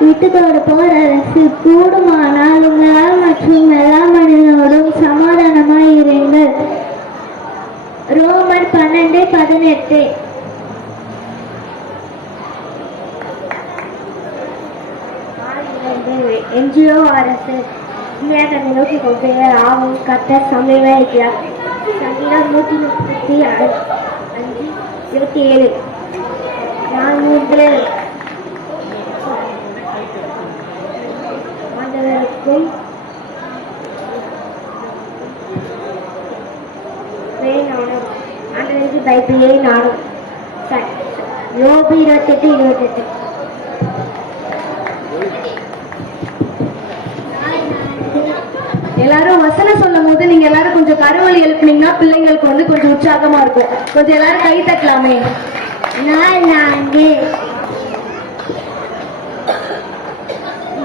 வீட்டுக்கோடு போரரசு கூடுமானால் உங்களால் மற்றும் எல்லா மனிதனோடும் சமாதானமாய் இருங்கள். ரோமர் 12:18. என்ஜிஓ அரசு இந்தியா நோக்கி கொண்டு ஆகும் கத்த சமயமா இருக்கிறார். சங்கீதம் 135:27. நான் ஆண்டவருக்கும் ஆண்டவருக்கு பைபிளே நானும். யோபு 28:28. எல்லாரும் வசனம் சொல்லும் போது நீங்க எல்லாரும் கொஞ்சம் கரவொலி எழுப்பினீங்கன்னா பிள்ளைங்களுக்கு வந்து கொஞ்சம் உற்சாகமா இருக்கும். கொஞ்சம் எல்லாரும் கை தட்டலாமே.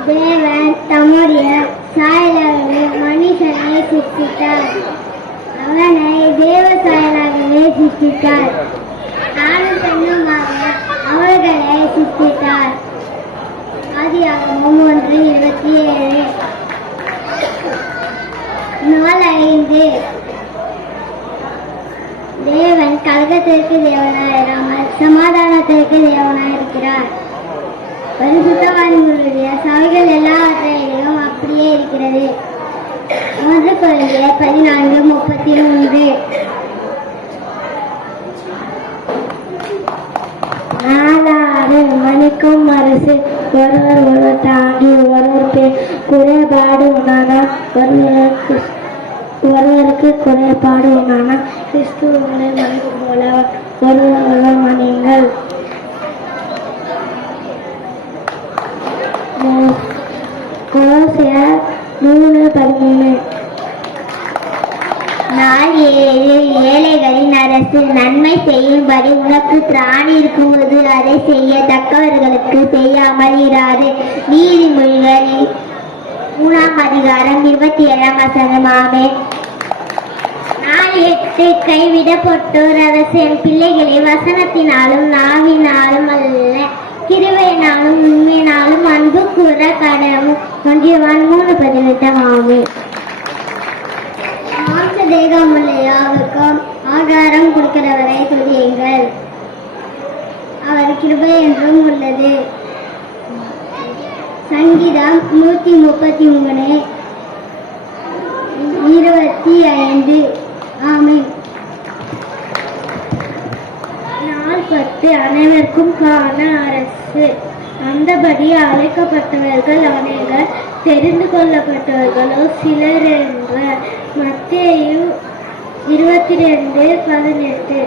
தேவன் தம்முடைய சாயலாகவே மனுஷனை சிருஷ்டித்தார். அவனை தேவ சாயலாகவே சிருஷ்டித்தார். ஆணும் பெண்ணுமாக அவர்களை சிருஷ்டித்தார். ஆதியாகமம் 1:27. 4:5. தேவன் கலகத்திற்கு தேவனாயிராமல் சமாதானத்திற்கு தேவனாயிருக்கிறார். பரிசுத்தவான்களுடைய சபைகள் எல்லாவற்றையும் அப்படியே இருக்கிறது. 1 கொரிந்தியர் 14:33. 4 மணிக்கும் அரசு ஒருவர் தாண்டி ஒருவருக்கு குறைபாடு உண்டானா ஒருவருக்கு குறைபாடு உண்டானா கிறிஸ்துவங்களை மனித போல ஒருவர் மணிங்கள். கொலோசியர் 3:13. 4 ஏழைகளின் அரசு நன்மை செய்யும்படி உனக்கு திராணி இருக்கும்போது அதை செய்ய தக்கவர்களுக்கு செய்யாமல் இராது. நீதிமொழிகள் 3:27. ஆமென். 4:8. கைவிடப்பட்டோர் அரசின் பிள்ளைகளை வசனத்தினாலும் நாவினாலும் அல்ல கிருபையினாலும் உண்மையினாலும் அன்பு கூற கடவும். 1 யோவான் 3:18. ஆமென். மாம்ச தேகமுள்ள யாவருக்கும் ஆகாரம் கொடுக்கிறவரை துதியுங்கள். அவர் கிருபை என்றும் உள்ளது. சங்கீதம் 133:25. ஆமென். 4:10. அனைவருக்கும் காண அரசு. அந்தபடி அழைக்கப்பட்டவர்கள் அநேகர், தெரிந்து கொள்ளப்பட்டவர்களோ சிலர் என்ற மத்தேயு 22:18.